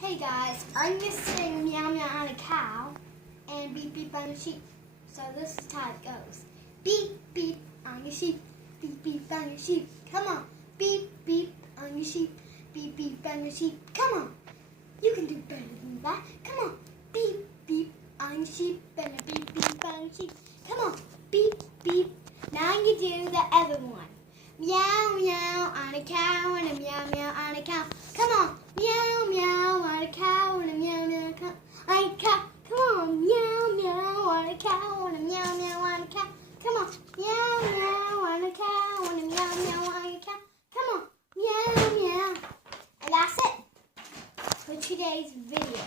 Hey guys, I'm going to sing meow meow on a cow and beep beep on a sheep. So this is how it goes. Beep beep on your sheep, beep beep on your sheep. Come on. Beep beep on your sheep, beep beep on your sheep. Come on. You can do better than that. Come on. Beep beep on your sheep and a beep beep on your sheep. Come on. Beep beep. Now you do the other one. Meow meow on a cow and a meow meow on a cow. Come on. Meow meow on a cow and a meow meow on a cow. Come on. Meow meow on a cow and a meow meow on a cow. Come on. Meow meow on a cow and a meow meow on a cow. Come on. Meow meow. And that's it for today's video.